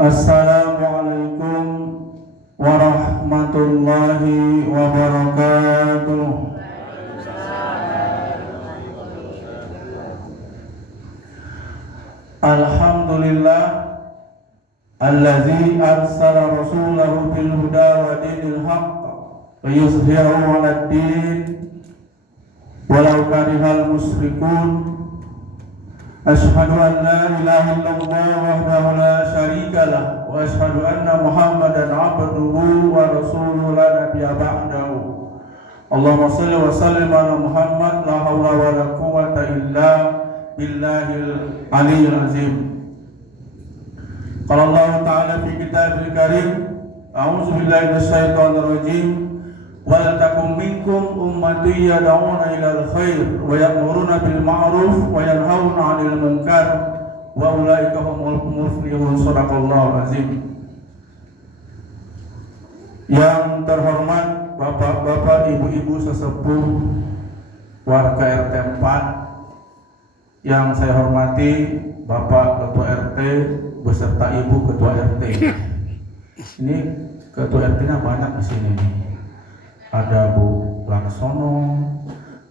Assalamualaikum warahmatullahi wabarakatuh. Alhamdulillah allazi arsala rasulahu bil huda wa dinil haqq liyuzhirahu 'alad din walau karihal musyrikun. Asyhadu an la ilaha illallah wahdahu la syarika lah wa asyhadu anna Muhammadan 'abduhu wa rasuluhu la nabiyya ba'dahu. Allahumma shalli wa sallim ala Muhammad la haula wa la quwwata illa billahil aliyyil azim. Qala Allah ta'ala fi kitabil karim, a'udzu billahi minasyaitonir rajim. Wal takum minkum ummatun yad'una ilal khair wa ya'muruna bil ma'ruf wa yanhauna 'anil munkar wa ulaika humul muflihun. Shadaqallahu azim. Yang terhormat bapak-bapak, ibu-ibu sesepuh warga RT 4, yang saya hormati Bapak Ketua RT beserta Ibu Ketua RT. Ini Ketua RT-nya banyak di sini nih. Ada Bu Laksono,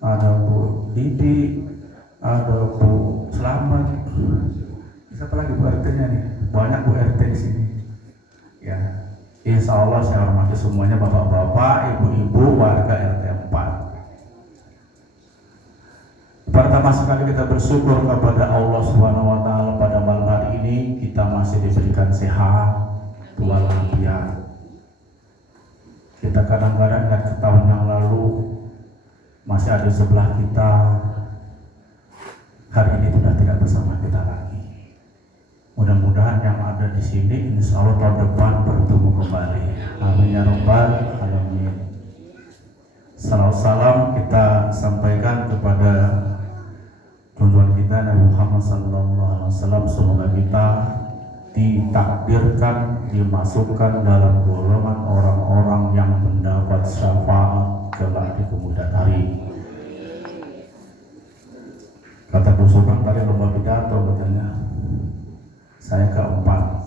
ada Bu Didi, ada Bu Selamat. Siapa lagi Bu RT-nya nih? Banyak Bu RT di sini. Ya, insya Allah saya hormati semuanya bapak-bapak, ibu-ibu warga RT 4. Pertama sekali kita bersyukur kepada Allah Subhanahu wa taala pada malam hari ini kita masih diberikan sehat walafiat. Kita kadang-kadang ingat tahun yang lalu masih ada di sebelah kita, hari ini sudah tidak bersama kita lagi. Mudah-mudahan yang ada di sini insya Allah tahun depan bertemu kembali. Amin ya rabbal alamin. Salam kita sampaikan kepada junjungan kita Nabi Muhammad SAW. Semoga kita ditakdirkan dimasukkan dalam golongan orang-orang yang mendapat syafaat kelak di kemudian hari. Kata Bu Subang tadi lomba pidato katanya, saya keempat,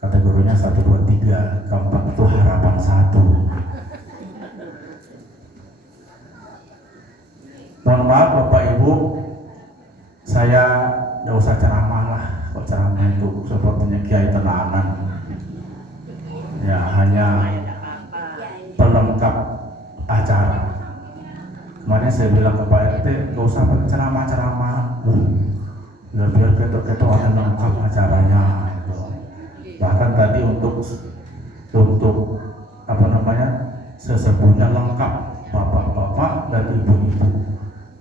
kata gurunya 1, 2, 3, keempat itu harapan 1. Mohon maaf Bapak Ibu, saya tidak usah ceramah lah. Kok ceramah itu sepertinya kiai tenanan. Ya, hanya pelengkap acara. Kemarin saya bilang ke Pak RT, gak usah ceramah-ceramah. Ya, biar ketok-ketok ada lengkap acaranya. Bahkan tadi untuk sesepuhnya lengkap, bapak-bapak dan ibu-ibu.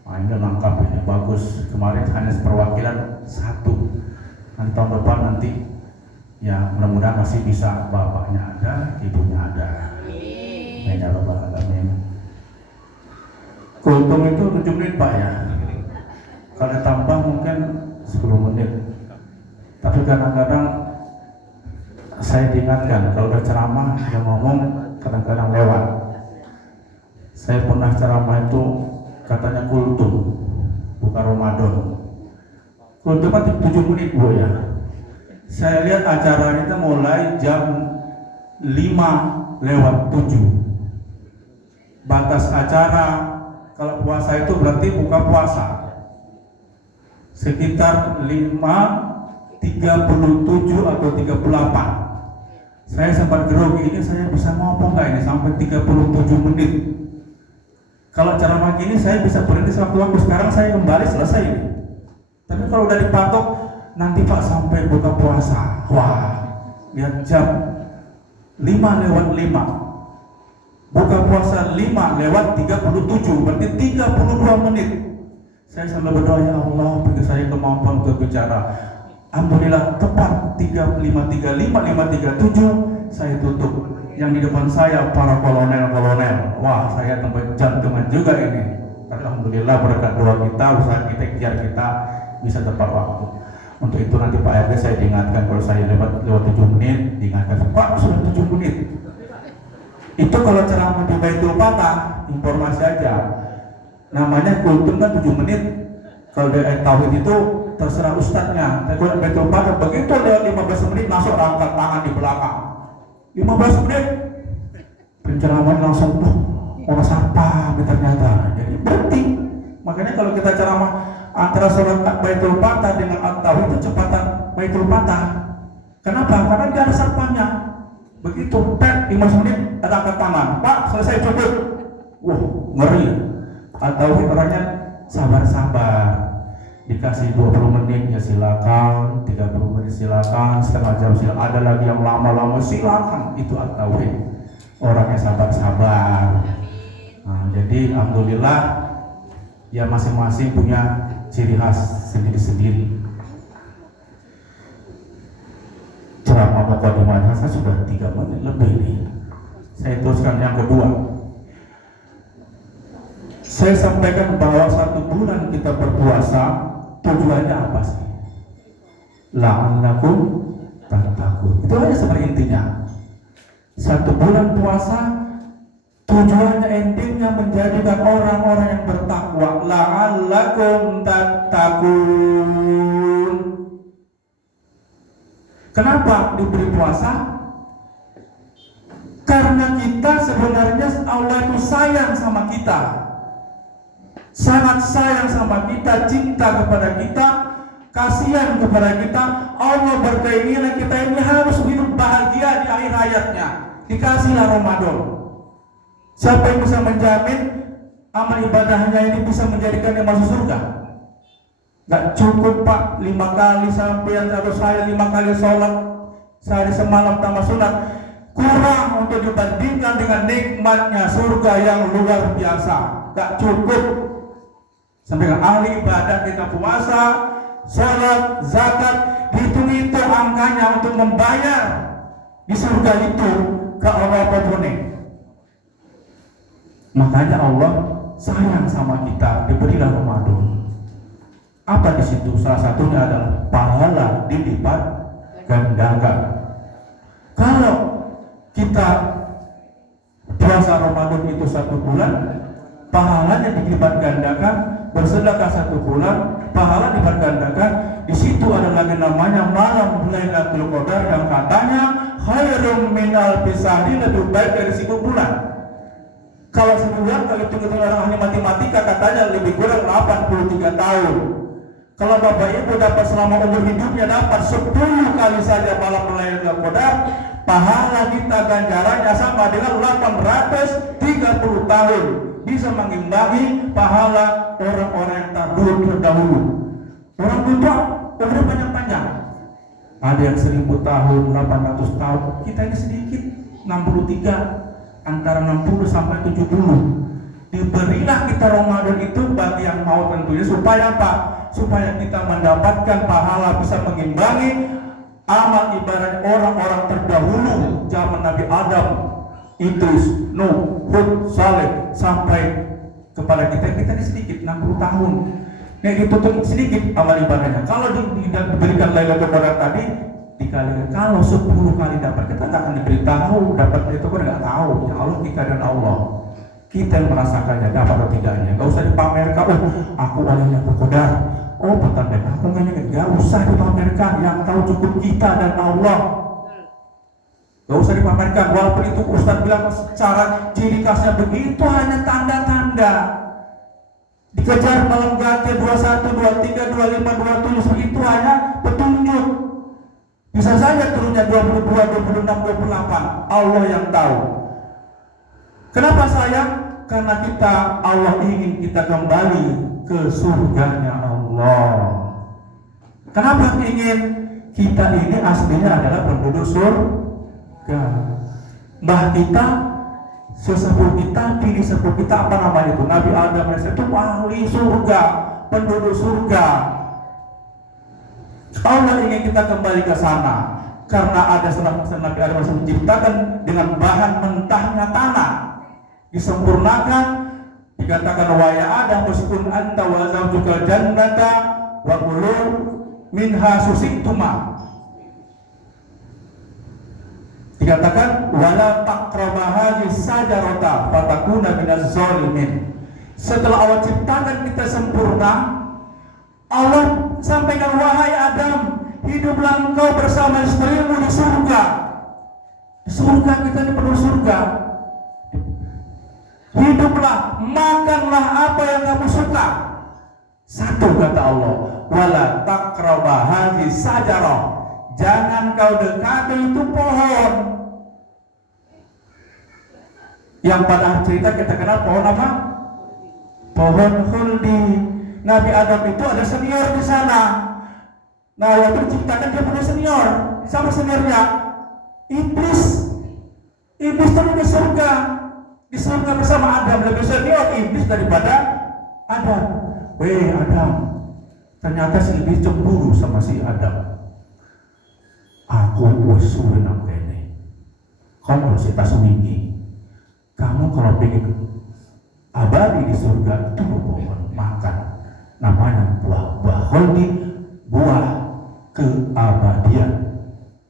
Nah, ini lengkap, ini bagus. Kemarin hanya perwakilan 1. Nanti tahun depan nanti ya mudah-mudahan masih bisa bapaknya ada, ibunya ada. Amin ya rabbal alamin. Kultum itu 7 menit Pak ya. Kalau tambah mungkin 10 menit. Tapi kadang-kadang saya diingatkan kalau udah ceramah yang ngomong kadang-kadang lewat. Saya pernah ceramah itu katanya kultum, bukan Ramadan. Kultum kan 7 menit Bu ya. Saya lihat acara kita mulai jam 5:07. Batas acara kalau puasa itu berarti buka puasa. Sekitar 5:37 atau 38. Saya sempat grogi, ini saya bisa ngomong nggak ini sampai 37 menit. Kalau ceramah gini saya bisa berhenti sewaktu-waktu. Sekarang saya kembali selesai ini. Tapi kalau udah dipatok nanti Pak sampai buka puasa. Wah, lihat jam 5:05. Buka puasa 5:37, berarti 32 menit. Saya selalu berdoa, ya Allah beri saya kemampuan untuk bicara. Alhamdulillah tepat 5:37 saya tutup. Yang di depan saya para kolonel-kolonel. Wah, saya tempat jantungan juga ini. Tapi alhamdulillah berkat doa kita, usaha kita, ikhtiar kita bisa tepat waktu. Untuk itu nanti Pak RT saya diingatkan kalau saya lewat 7 menit, diingatkan Pak sudah 7 menit. Itu kalau ceramah di Baitul Fatah, informasi aja. Namanya kultum kan 7 menit. Kalau dari tauhid itu terserah ustadznya. Tapi kalau Baitul Qadar begitu lewat 15 menit langsung angkat tangan di belakang. 15 menit penceramaan langsung orang sapa ternyata. Jadi berhenti. Makanya kalau kita ceramah antara sholat Baitul Fatah dengan At-Tauhid itu cepatan Baitul Fatah. Kenapa? Karena dia ada sapanya. Begitu, 15 menit ada angkat tangan. Pak, selesai cukup. Wah, ngeri. At-Tauhid orangnya sabar-sabar. Dikasih 20 menit ya silakan, 30 menit silakan, setengah jam silakan. Ada lagi yang lama-lama silakan. Itu At-Tauhid. Orangnya sabar-sabar. Nah, jadi alhamdulillah ya masing-masing punya ciri khas sendiri-sendiri. Ceramah mukadimah saya sudah 3 menit lebih nih. Saya teruskan yang kedua. Saya sampaikan bahwa 1 bulan kita berpuasa tujuannya apa sih? La'allakum tattaqun. Itu aja sebenarnya intinya. 1 bulan puasa tujuannya endingnya menjadikan orang-orang yang bertakwa. La'allakum tattaqun. Kenapa diberi puasa? Karena kita sebenarnya Allah itu sayang sama kita, sangat sayang sama kita, cinta kepada kita, kasihan kepada kita. Allah berkeinginan kita ini harus hidup bahagia di akhir hayatnya. Dikasihlah Ramadan. Siapa yang bisa menjamin amal ibadahnya ini bisa menjadikan dia masuk surga? Gak cukup Pak, 5 kali sampai atau saya 5 kali sholat sehari semalam tambah sunat, kurang untuk dibandingkan dengan nikmatnya surga yang luar biasa. Gak cukup. Sampai ahli ibadah kita puasa, sholat, zakat, hitung-hitung angkanya untuk membayar di surga itu ke Allah Ta'ala. Makanya Allah sayang sama kita, diberilah Ramadan. Apa di situ? Salah satunya adalah pahala dilipat gandakan. Kalau kita puasa Ramadan itu 1 bulan, pahalanya dilipat gandakan. Bersedekah 1 bulan, pahala dilipat gandakan. Di situ ada lagi namanya malam Lailatul Qadar yang katanya khairum minal bisahri, lebih baik dari 1000 bulan. Kalau sebulan kalau hitung-hitung orang ahli matematika katanya lebih kurang 83 tahun. Kalau Bapak Ibu dapat selama umur hidupnya dapat 10 kali saja malam Lailatul Qadar, pahala kita ganjarannya sama dengan 830 tahun. Bisa mengimbangi pahala orang-orang yang terdahulu. Orang tua umurnya panjang-panjang. Ada yang 1000 tahun, 800 tahun. Kita ini sedikit, 63, antara 60 sampai 70. Diberilah kita Ramadan itu bagi yang mau tentunya supaya apa? Supaya kita mendapatkan pahala bisa mengimbangi amal ibadah orang-orang terdahulu zaman Nabi Adam, Idris, Nuh, Hud, Saleh sampai kepada kita ini sedikit 60 tahun. Nah, ditutup sedikit amal ibadahnya. Kalau diberikan Lailatul Qadar tadi dikalikan, kalau 10 kali dapat kita nggak akan diberitahu dapat itu kan nggak tahu. Ya Allah kita dan Allah. Kita yang merasakannya dapat atau tidaknya. Gak usah dipamerkan. Oh, aku Lailatul Qadar. Oh, petanda aku nggak usah dipamerkan. Yang tahu cukup kita dan Allah. Gak usah dipamerkan. Walaupun itu Ustaz bilang secara ciri khasnya begitu, hanya tanda-tanda. Dikejar malam ganti 21, 23, 25, 27 itu hanya petunjuk. Bisa saja turunnya 22, 26, 28. Allah yang tahu. Kenapa sayang? Karena kita, Allah ingin kita kembali ke surganya Allah. Kenapa ingin? Kita ini aslinya adalah penduduk surga. Mbah kita, sesepuh kita, pilih sepuh kita, apa namanya itu? Nabi Adam itu ahli surga, penduduk surga. Allah ingin kita kembali ke sana. Karena ada Nabi Adam menciptakan dengan bahan mentahnya tanah. Disempurnakan, dikatakan wa ya Adam uskun anta wa zawjuka jannata wa kulu minha susiktuma. Dikatakan wala taqraba hadhihi sajarata fatakuna minaz zalimin. Setelah Allah ciptakan kita sempurna, Allah sampaikan, wahai Adam, hiduplah engkau bersama istrimu di surga. Di surga, kita ini penuh surga. Hiduplah, makanlah apa yang kamu suka. Satu kata Allah, wala taqrabah hadhihi sajarah. Jangan kau dekati itu pohon. Yang pada cerita kita kenal pohon apa? Pohon khuldi. Nabi Adam itu ada senior di sana. Nah, waktu diciptakan dia punya senior. Sama seniornya Iblis. Iblis itu di surga. Di surga bersama Adam. Lebih senior Iblis daripada Adam. Weh Adam, ternyata si Iblis cemburu sama si Adam. Aku usulin apa ini? Kamu harus kita sunyi. Kamu kalau pengen abadi di surga itu pohon makan. Namanya buah khuldi, buah keabadian.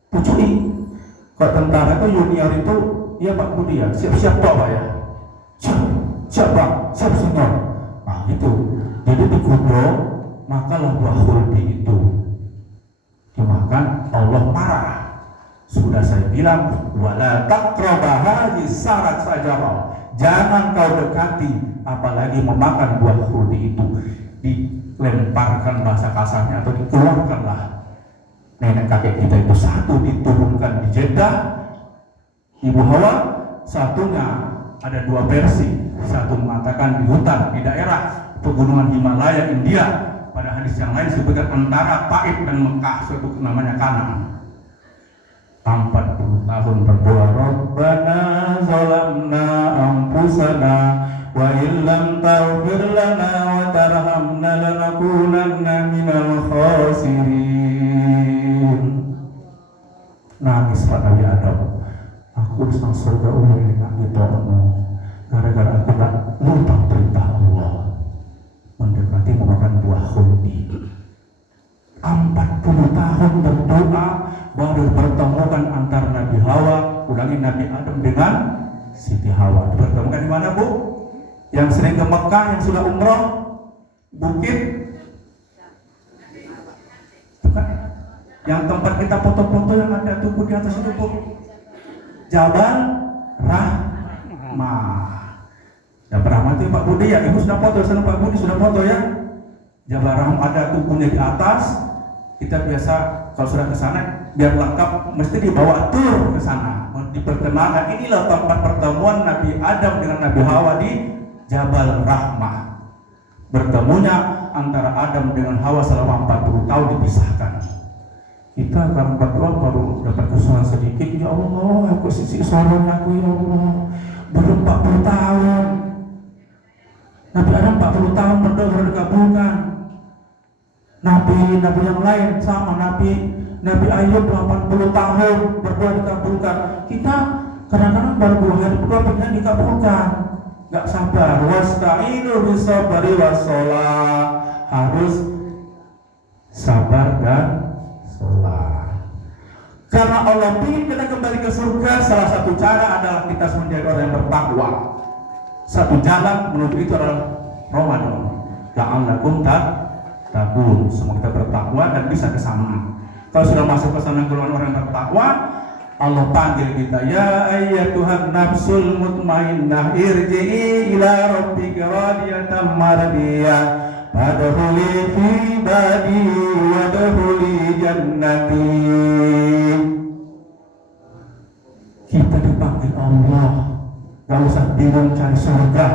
Pucui. Kalau tentara itu junior itu, ya Pak Budi ya, siap-siap toh Pak ya. Siap Pak, siap senior. Nah itu, jadi dikudung, makalah buah khuldi itu dimakan, Allah marah. Sudah saya bilang, wala taqrabah hadhihi syarat sajarah. Jangan kau dekati, apalagi memakan buah khuldi itu. Dilemparkan bahasa kasarnya atau dikeluarkanlah. Nenek kakek kita itu satu diturunkan di Jeddah, Ibu Hawa, satunya ada dua versi. Satu mengatakan di hutan, di daerah pegunungan Himalaya, India. Pada hadis yang lain disebutkan antara Taif dan Mekah, suatu namanya Kanaan. 40 tahun berdoa, Rabbana zalamna anfusana wa illam taghfir lana wa tarhamna lanakunanna minal khasirin. Nangis Pak Nabi Adam. Aku di surga enak gitu, gara-gara aku gak lupa perintah Allah mendekati memakan buah khuldi. 40 tahun berdoa baru pertemukan antara Nabi Hawa, ulangi Nabi Adam dengan Siti Hawa. Dipertemukan di mana Bu? Yang sering ke Mekah, yang sudah umroh, bukit, yang tempat kita foto-foto yang ada tubuh di atas itu Bu, Jabal Rahmah. Jabal Rahmah itu Pak Budi ya, Ibu sudah foto, sana Pak Budi sudah foto ya. Jabal Rahmah ada tubuhnya di atas. Kita biasa kalau sudah ke sana biar lengkap mesti dibawa tur ke sana. Diperkenalkan inilah tempat pertemuan Nabi Adam dengan Nabi Hawa di Jabal Rahmah. Bertemunya antara Adam dengan Hawa selama 40 tahun dipisahkan. Kita akan berdoa baru dapat kesalahan sedikit. Ya Allah, aku sisi suaranya aku ya Allah. Belum 40 tahun. Nabi Adam 40 tahun berdoa baru dikabulkan. Nabi yang lain sama Nabi Ayub 80 tahun berdoa dikabulkan. Kita kadang-kadang baru 2 hari berdoa pengen dikabulkan. Gak sabar. Wasta'inu bisabri wassalah. Harus sabar dan sholat. Karena Allah ingin kita kembali ke surga, salah satu cara adalah kita menjadi orang yang bertakwa. Satu jalan menuju itu adalah Ramadan. La'allakum tattaqun. Semua kita bertakwa dan bisa ke sana. Kalau sudah masuk ke sana golongan orang yang bertakwa, Allah panggil kita, ya ayyatuhan nafsul mutmainnah irji'i ila rabbika radiyatan mardiyah fadkhuli fi ibadi wadkhuli jannati. Kita dipanggil Allah, gak usah bingung cari surga.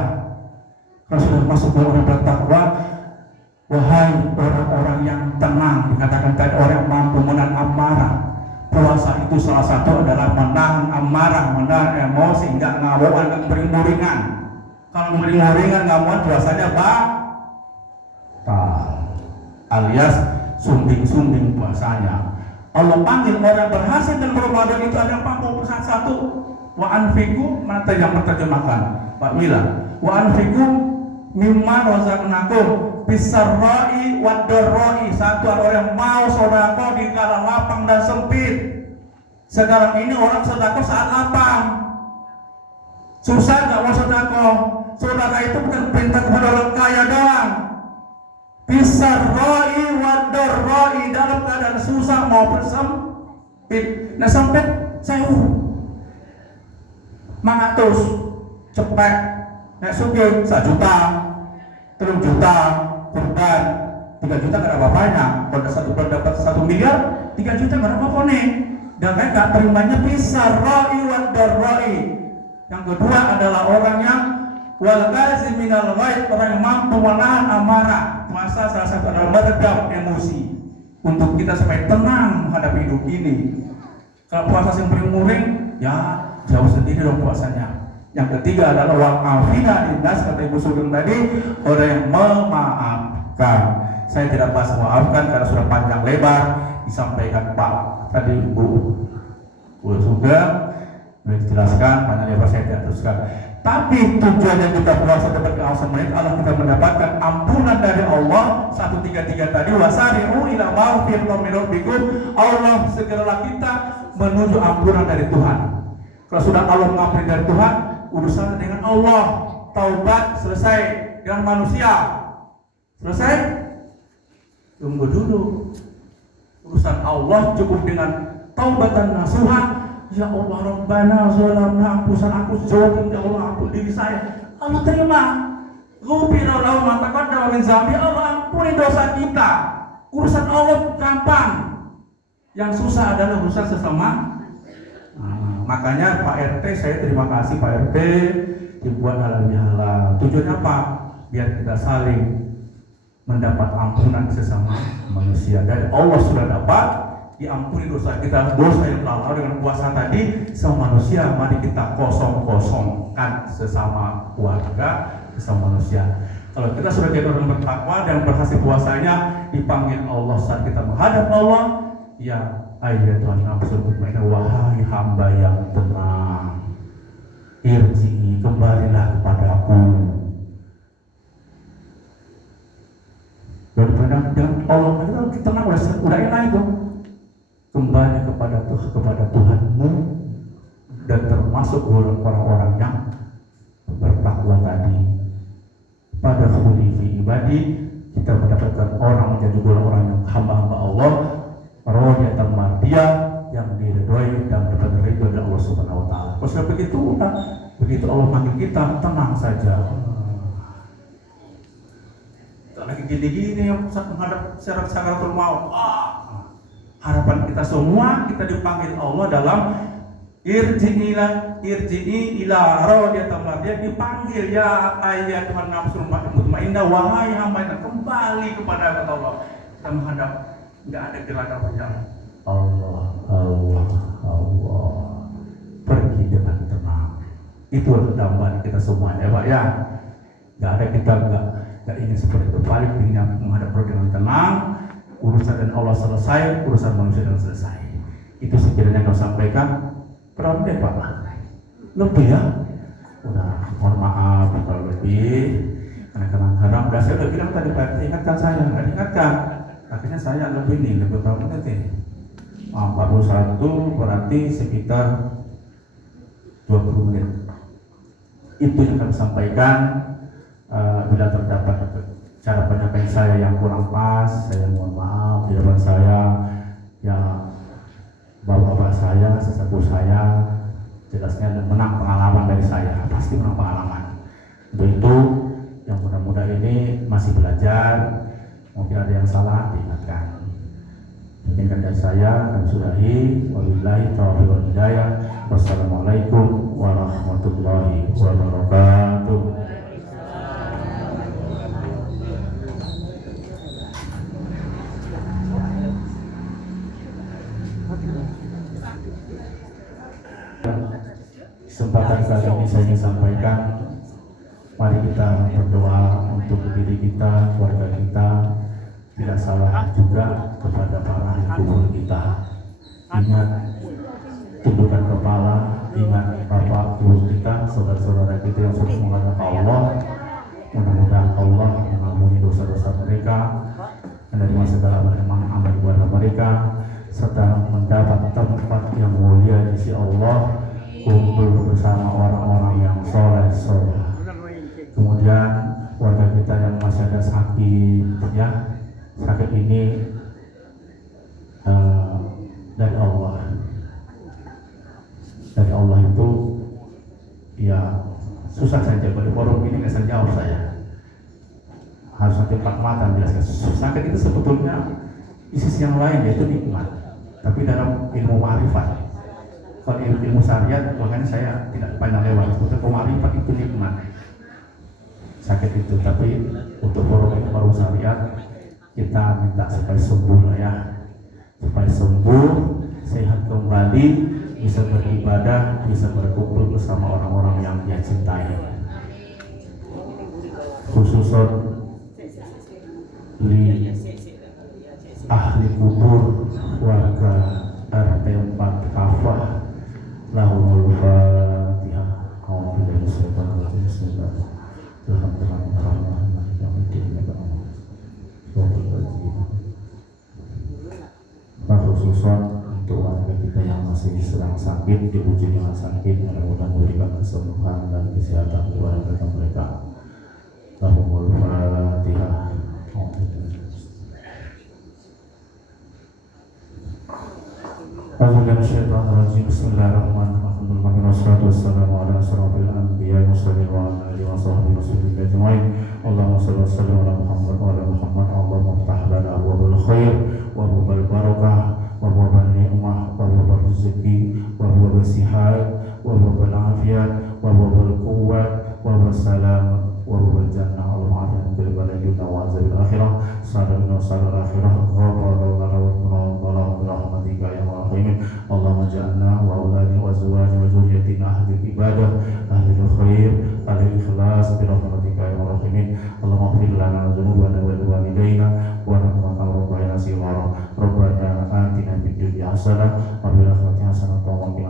Kalau sudah masuk ke orang bertakwa, wahai orang-orang yang tenang, dikatakan tadi orang yang mampu menahan amarah. Puasa itu salah satu adalah menahan amarah, menahan emosi, nggak ngawuan, nggak bering-beringan. Kalau bering-beringan ngawuan puasanya batal, alias sumbing-sumbing puasanya. Allah panggil orang berhasil dan Ramadan itu ada 41. Wa anfiqu, mata yang menerjemahkan Pak Mila. Wa anfiqu mimma razaqnakum bisarra'i wad-dharra'i. Satu orang yang mau sedekah di kala lapang dan sempit. Sekarang ini orang sedekah saat lapang. Susah enggak mau sedekah. Sedekah itu bukan perintah kepada orang kaya doang. Fisarroi wadorroi, dalam keadaan susah maupun sempit. Nah sempit saya mangatus cepet. Nah sugih 1 juta, 3 juta, kurban 3 juta gak ada apa-apanya. Kalau dapat 1 miliar, 3 juta gak ada apa-apa nih. Dan kayak gak terimanya fisarroi wadorroi. Yang kedua adalah orang yang wal kaziminal ghaid, orang yang mampu menahan amarah. Puasa salah satu adalah meredam emosi untuk kita supaya tenang menghadapi hidup ini. Kalau puasa yang muring, ya jauh sendiri dong puasanya. Yang ketiga adalah wal afina linnas, kata Ibu Sugeng tadi, orang yang memaafkan. Saya tidak bahas memaafkan karena sudah panjang lebar disampaikan Pak tadi Bu Sugeng, sudah dijelaskan panjang lebar, saya tidak teruskan. Tapi tujuannya kita puasa dapat keausan menit Allah, kita mendapatkan ampunan dari Allah. 133 tadi, wasari'u ila maghfiratin min rabbikum, Allah segeralah kita menuju ampunan dari Tuhan. Kalau sudah Allah mengampuni dari Tuhan, urusan dengan Allah. Taubat selesai, dengan manusia selesai. Tunggu dulu, urusan Allah cukup dengan taubatan nasuha. Ya Allah, Rabbana zalamna anfusana, aku zalim ya Allah, ampun diri saya. Allah terima. Ghufira lahu ma taqaddama min dzambi, Allah ampuni dosa kita. Urusan Allah gampang. Yang susah adalah urusan sesama. Makanya Pak RT, saya terima kasih Pak RT dibuat halal bihalal. Tujuannya apa? Biar kita saling mendapat ampunan sesama manusia. Dan Allah sudah dapat diampuni dosa kita, dosa yang lalu dengan puasa tadi sama manusia. Mari kita kosongkan sesama keluarga, sesama manusia. Kalau kita sudah jadi orang bertakwa dan berhasil puasanya, dipanggil Allah saat kita menghadap Allah, ya ayyatuhan nafsul mutmainnah, wahai hamba yang tenang, irji'i, kembalilah kepadaku. Dan Allah kita tenang, udah enak itu. Kembali kepada Tuhanmu dan termasuk orang-orang yang bertakwa tadi. Pada khulifi ibadi, kita mendapatkan orang menjadi orang yang hamba-hamba Allah, radiyatan mardiyah, yang diridhoi dan mendapat ridho dari Allah Subhanahu wa taala. Kalau begitu udah, begitu Allah panggil kita, tenang saja. Tak lagi gini-gini yang menghadap sakaratul maut. Harapan kita semua, kita dipanggil Allah dalam irji'i ila radiyatan mardiyah, dipanggil ya ayyatuhan nafsul mutmainnah, wahai hamba yang kembali kepada Allah. Kita menghadap, enggak ada gerakan berjalan. Allah pergi dengan tenang. Itu dambaan kita semua ya Pak ya. Enggak ada, kita enggak ingin seperti itu. Paling ingin menghadap dengan tenang. Urusan dan Allah selesai, urusan manusia dan selesai. Itu sekiranya kau sampaikan. Berapa deh Pak? Lebih ya? Udah, mohon maaf kalau lebih. Karena kadang-kadang, saya udah bilang tadi Pak, ingatkan saya, nggak diingatkan. Akhirnya saya lebih berapa menit nih? 41 berarti sekitar 20 menit. Itu yang kami sampaikan. Bila terdapat cara penyampaian saya yang kurang pas, saya mohon maaf. Di depan saya ya bapak-bapak saya, sesepuh saya, jelasnya menang pengalaman dari saya, pasti menang pengalaman. Untuk itu yang muda-muda ini masih belajar, mungkin ada yang salah diingatkan. Mungkin dari saya kami sudahi. Wabillahi taufiq wal hidayah. Wassalamualaikum warahmatullahi wabarakatuh. Kesempatan kali ini saya ingin sampaikan, mari kita berdoa untuk diri kita, keluarga kita, tidak salah juga kepada para ibu kita. Ingat, tundukkan kepala, ingat bapak ibu kita, saudara-saudara kita yang sudah menghadap Allah. Mudah-mudahan Allah mengampuni dosa-dosa mereka, menerima segala macam amal ibadah mereka, serta mendapat tempat yang mulia di sisi Allah, kumpul bersama orang-orang yang soleh. Kemudian warga kita yang masih ada sakit, ya sakit ini dari Allah. Dari Allah itu ya susah saja pada forum ini nggak bisa jawab saya. Harus nanti empat mata menjelaskan. Sakit itu sebetulnya di sisi yang lain yaitu nikmat. Tapi dalam ilmu ma'rifat, kalau ilmu syariat makanya saya tidak panjang lewat. Sebetulnya ma'rifat itu nikmat. Sakit itu, tapi untuk forum syariat kita minta supaya sembuh lah ya, supaya sembuh, sehat kembali, bisa beribadah, bisa berkumpul bersama orang-orang yang dia cintai. Khususon li ahli kubur warga RT 4 Kafah lahumul fatihah. Alhamdulillah khususan untuk warga kita yang masih sedang sakit, diuji dengan sakit, mudah-mudahan memberikan kesembuhan dan kesehatan kepada mereka. Lahumul fatihah. Bismillahirrahmanirrahim. Wassalatu wassalamu ala asyrafil anbiya'i mursalin wa ala alihi wa sahbihi wasallam ajma'in. Allahumma shalli wa sallim ala Muhammad wa ala Muhammad. Allahumma iftah lana abwaabal khair wa abwaabal barakah wa abwaabal ni'mah wa abwaabal rizqi wa abwaabal sihat wa abwaabal afiyat wa abwaabal quwwat wa abwaabal salam wa abwaabal jannah. Allahumma afina bil baladi wa azabil akhirah sadaqna sadaqal akhirah Allahumma ja'alna wa auladina wa azwajina wa dzurriyyatina ahli ibadah ahli khair ahli ikhlas bi rahmatika ya rahimin. Allahumma ighfir lana dzunubana wa liwalidayna wa rahmatan rabbana sirra rabbana atina fid dunya hasanah wa fil akhirati hasanah wa qina